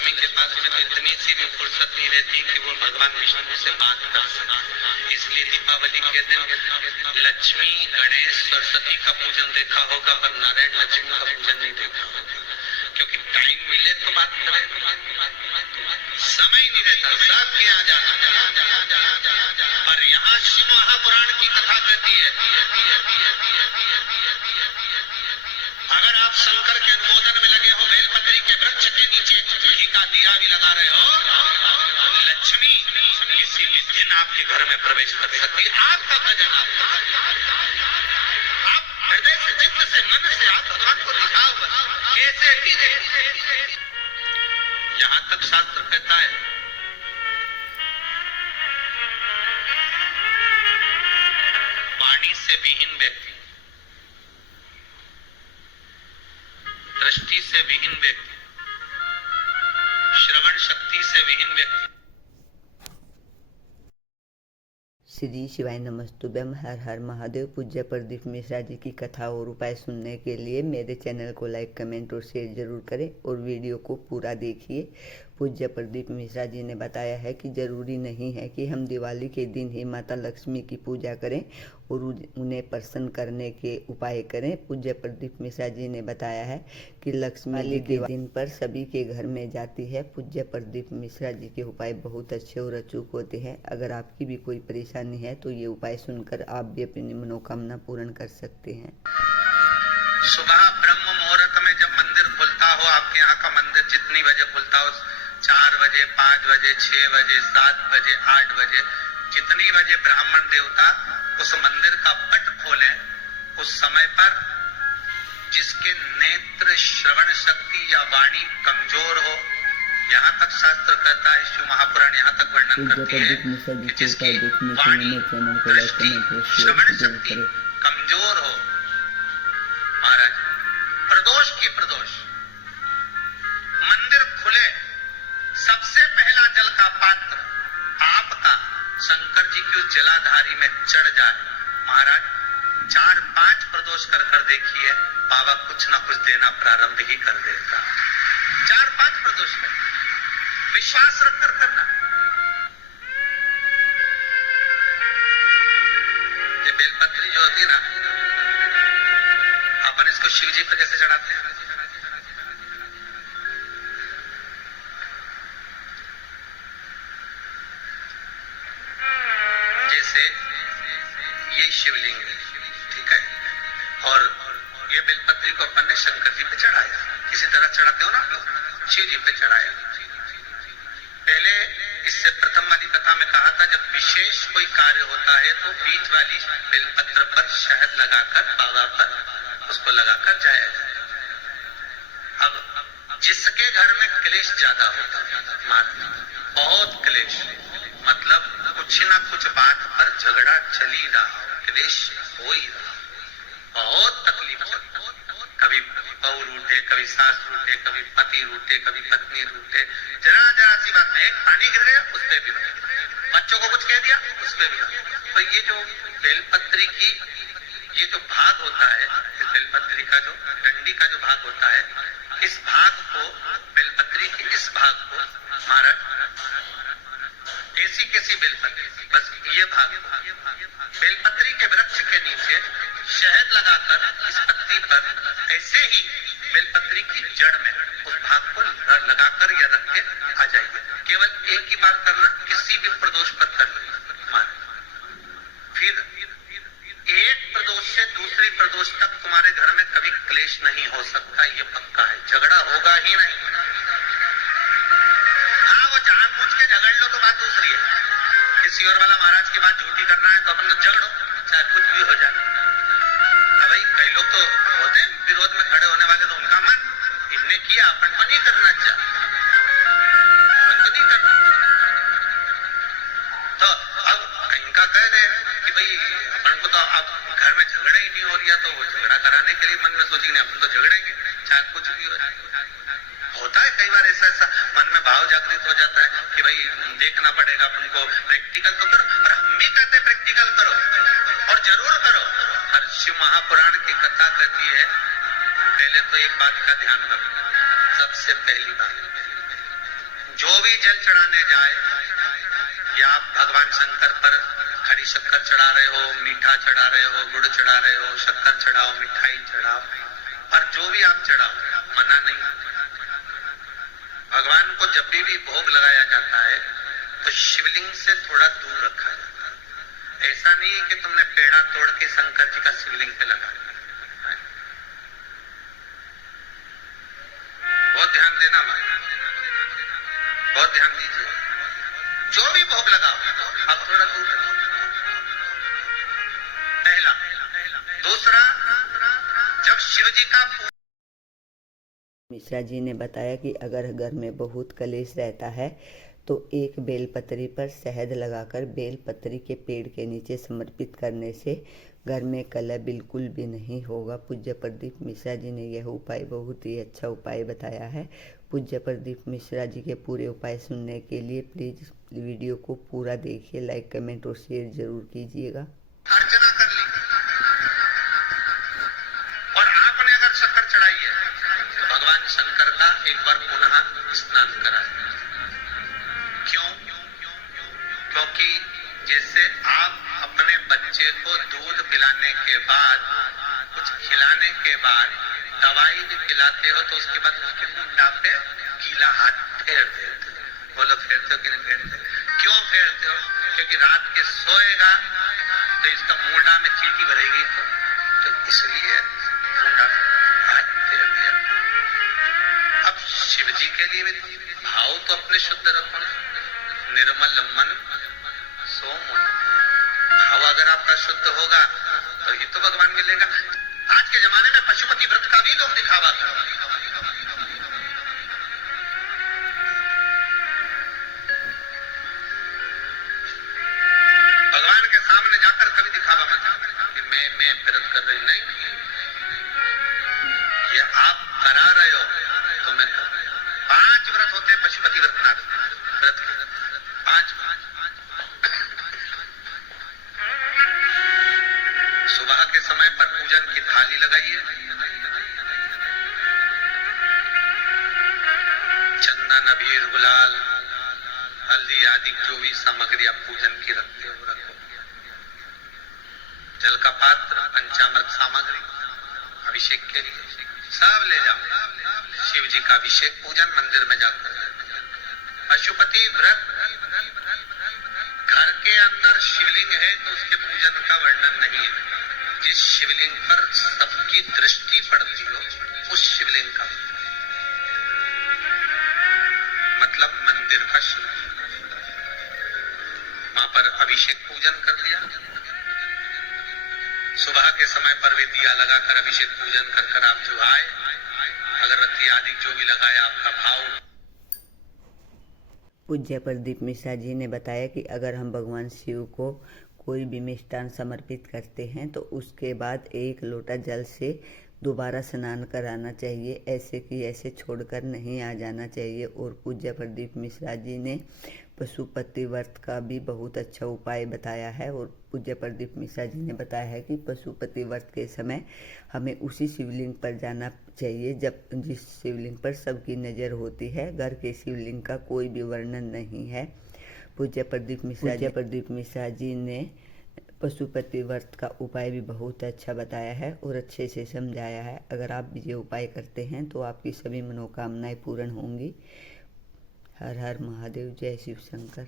लक्ष्मी के पास में तो इतनी सी भी फुर्सत नहीं रहती कि वो भगवान विष्णु से बात कर सके। इसलिए दीपावली के दिन लक्ष्मी, गणेश, सरस्वती का पूजन देखा होगा पर नारायण लक्ष्मी का पूजन नहीं देखा होगा, क्योंकि टाइम मिले तो बात करें, समय नहीं रहता, सब के आ जाता। और यहाँ शिव महापुराण की कथा कहती है, अगर आप शंकर के अनुमोदन में लगे हो, बेलपत्री के वृक्ष के नीचे घी का दिया भी लगा रहे हो, तो लक्ष्मी किसी भी दिन आपके घर में प्रवेश कर सकती है। आपका भजन आप हृदय से, चित्त से, मन से आप भगवान को दिखाओ, कैसे भी देखिए। यहां तक शास्त्र कहता है वाणी से विहीन व्यक्ति, दृष्टि से विहीन व्यक्ति, श्रवण शक्ति से विहीन व्यक्ति। श्री शिवाय नमस्तुभ्यम। हर हर महादेव। पूज्य प्रदीप मिश्रा जी की कथा और उपाय सुनने के लिए मेरे चैनल को लाइक, कमेंट और शेयर जरूर करें और वीडियो को पूरा देखिए। पूज्य प्रदीप मिश्रा जी ने बताया है कि जरूरी नहीं है कि हम दिवाली के दिन ही माता लक्ष्मी की पूजा करें और उन्हें प्रसन्न करने के उपाय करें। पूज्य प्रदीप मिश्रा जी ने बताया है कि लक्ष्मी के दिन पर सभी के घर में जाती है। पूज्य प्रदीप मिश्रा जी के उपाय बहुत अच्छे और अचूक होते हैं। अगर आपकी भी कोई परेशानी है तो ये उपाय सुनकर आप भी अपनी मनोकामना पूर्ण कर सकते हैं। सुबह ब्रह्म मुहूर्त में जब मंदिर खुलता हो, आपके यहाँ का मंदिर जितनी बजे खुलता हो, 4 बजे, 5 बजे, 6 बजे, 7 बजे, 8 बजे, जितनी बजे ब्राह्मण देवता उस मंदिर का पट खोलें, उस समय पर जिसके नेत्र, श्रवण शक्ति या वाणी कमजोर हो, यहाँ तक शास्त्र कहता है, शिव महापुराण यहाँ तक वर्णन करती है कि जिसकी वाणी, दृष्टि, श्रवण शक्ति कमजोर हो, महाराज प्रदोष की प्रदोष मंदिर खुले, सबसे पहला जल का पात्र आपका शंकर जी की उस जलाधारी में चढ़ जाए, महाराज 4-5 प्रदोष कर देखिए, बाबा कुछ ना कुछ देना प्रारंभ ही कर देगा। 4-5 प्रदोष कर, विश्वास रखकर करना। ये बेलपत्री जो होती है ना, अपन इसको शिव जी पर कैसे चढ़ाते हैं? जैसे ये शिवलिंग है, ठीक है, और ये बेलपत्री को अपन ने शंकर जी पे चढ़ाया, इसी तरह चढ़ाते हो ना आप लोग, शिव जी पे चढ़ाया। पहले इससे प्रथम वाली कथा में कहा था, जब विशेष कोई कार्य होता है तो बीच वाली बेलपत्र पर शहद लगाकर बाबा पर उसको लगाकर जाया जाए। अब जिसके घर में क्लेश ज्यादा होता है, बहुत क्लेश, मतलब कुछ ना कुछ बात पर झगड़ा चल ही रहा हो, क्लेश हो ही रहा, बहुत तकलीफ चल, कभी बहू रूठे, कभी सास रूठे, कभी पति रूठे, कभी पत्नी रूठे, जरा सी बात में एक पानी गिर गया उस पर भी, बच्चों को कुछ कह दिया उस पर भी। तो ये जो बेलपत्री की ये जो भाग होता है, इस बेलपत्री का जो डंडी का जो भाग होता है, इस भाग को, बेलपत्री की इस भाग को महाराज, कैसी बेलपत्री, बस ये भाग बेलपत्री के वृक्ष के नीचे शहद लगाकर इस पत्ती पर ऐसे ही बेलपत्री की जड़ में उस भाग को लगाकर या रख के आ जाइए। केवल एक ही बार करना, किसी भी प्रदोष पर कर लेना। फिर एक प्रदोष से दूसरी प्रदोष तक तुम्हारे घर में कभी क्लेश नहीं हो सकता, ये पक्का है, झगड़ा होगा ही नहीं। हाँ, वो जानबूझ के झगड़ लो तो बात दूसरी है, किसी और वाला महाराज की बात झूठी करना है तो अपन तो झगड़ो, चाहे कुछ भी हो जाए। भाई कई लोग तो होते विरोध में खड़े होने वाले, तो उनका मन, इनने किया अपन को नहीं करना चाहिए, अपन को नहीं करना। तो अब इनका कह दे कि भाई अपन को तो अब घर में झगड़ा ही नहीं हो रहा, तो वो झगड़ा कराने के लिए मन में सोचेंगे अपन तो झगड़ेंगे, चाहे कुछ भी हो जाए। होता है कई बार ऐसा मन में भाव जागृत हो जाता है कि भाई देखना पड़ेगा अपन को, प्रैक्टिकल तो करो, और हम भी कहते हैं प्रैक्टिकल करो और जरूर करो। हर शिव महापुराण की कथा कहती है, पहले तो एक बात का ध्यान रखना, सबसे पहली बात जो भी जल चढ़ाने जाए, या आप भगवान शंकर पर खड़ी शक्कर चढ़ा रहे हो, मीठा चढ़ा रहे हो, गुड़ चढ़ा रहे हो, शक्कर चढ़ाओ, मिठाई चढ़ाओ, और जो भी आप चढ़ाओ, मना नहीं। भगवान को जब भी भोग लगाया जाता है तो शिवलिंग से थोड़ा दूर रखा जाता है। ऐसा नहीं है कि तुमने पेड़ा तोड़ के शंकर जी का शिवलिंग पे लगा। बहुत ध्यान देना भाई, बहुत ध्यान दीजिए। जो भी भोग लगाओ आप थोड़ा दूर रखो, पहला। दूसरा, जब शिव जी का मिश्रा जी ने बताया कि अगर घर में बहुत कलेश रहता है तो एक बेलपत्री पर शहद लगाकर बेलपत्री के पेड़ के नीचे समर्पित करने से घर में कलह बिल्कुल भी नहीं होगा। पूज्य प्रदीप मिश्रा जी ने यह उपाय बहुत ही अच्छा उपाय बताया है। पूज्य प्रदीप मिश्रा जी के पूरे उपाय सुनने के लिए प्लीज़ वीडियो को पूरा देखिए, लाइक कमेंट और शेयर जरूर कीजिएगा। अर्चना कर ली और आपने अगर शक्कर चढ़ाई है तो भगवान शंकर का एक बार पुनः स्नान करा। क्यों? क्योंकि जैसे आप अपने बच्चे को दूध पिलाने के बाद, कुछ खिलाने के बाद दवाई भी पिलाते हो तो उसके बाद उसके मुंह पे गीला हाथ फेर देते हो। बोलो फेरते हो कि नहीं फेरते? क्यों फेरते हो? क्योंकि रात के सोएगा तो इसका मुंडा में चींटी भरेगी, तो इसलिए मुंडा हाथ फेर दिया। अब शिव जी के लिए भी भाव तो अपने शुद्ध रखो ना। निर्मल मन सो मन। भाव अगर आपका शुद्ध होगा तो ये तो भगवान मिलेगा। आज के जमाने में पशुपति व्रत का भी लोग दिखावा करते हैं। भगवान के सामने जाकर कभी दिखावा मत कि मैं व्रत कर रही। नहीं, ये आप करा रहे हो तो मैं कर रही हूं। 5 व्रत होते हैं पशुपति व्रत के। 5 सुबह के समय पर पूजन की थाली लगाइए, चंदन, अबीर, गुलाल, हल्दी आदि जो भी सामग्री आप पूजन की रखते हो रखो। जल का पात्र, पंचामृत सामग्री, अभिषेक के लिए सब ले जाओ। शिव जी का अभिषेक पूजन मंदिर में जाकर। पशुपति व्रत, घर के अंदर शिवलिंग है तो उसके पूजन का वर्णन नहीं है। जिस शिवलिंग पर सबकी दृष्टि पड़ती हो उस शिवलिंग का मतलब मंदिर का शिवलिंग, वहां पर अभिषेक पूजन कर लिया। सुबह के समय पर भी दिया लगाकर अभिषेक पूजन कर आप जो आए, अगरबत्ती आदि जो भी लगाए आपका भाव। पूज्य प्रदीप मिश्रा जी ने बताया कि अगर हम भगवान शिव को कोई भी मिष्ठान समर्पित करते हैं तो उसके बाद 1 लोटा जल से दोबारा स्नान कराना चाहिए, ऐसे कि ऐसे छोड़कर नहीं आ जाना चाहिए। और पूज्य प्रदीप मिश्रा जी ने पशुपति व्रत का भी बहुत अच्छा उपाय बताया है। और पूज्य प्रदीप मिश्रा जी ने बताया है कि पशुपति व्रत के समय हमें उसी शिवलिंग पर जाना चाहिए जिस शिवलिंग पर सबकी नज़र होती है। घर के शिवलिंग का कोई भी वर्णन नहीं है। पूज्य प्रदीप मिश्रा जी ने पशुपति व्रत का उपाय भी बहुत अच्छा बताया है और अच्छे से समझाया है। अगर आप भी ये उपाय करते हैं तो आपकी सभी मनोकामनाएं पूर्ण होंगी। हर हर महादेव, जय शिव शंकर।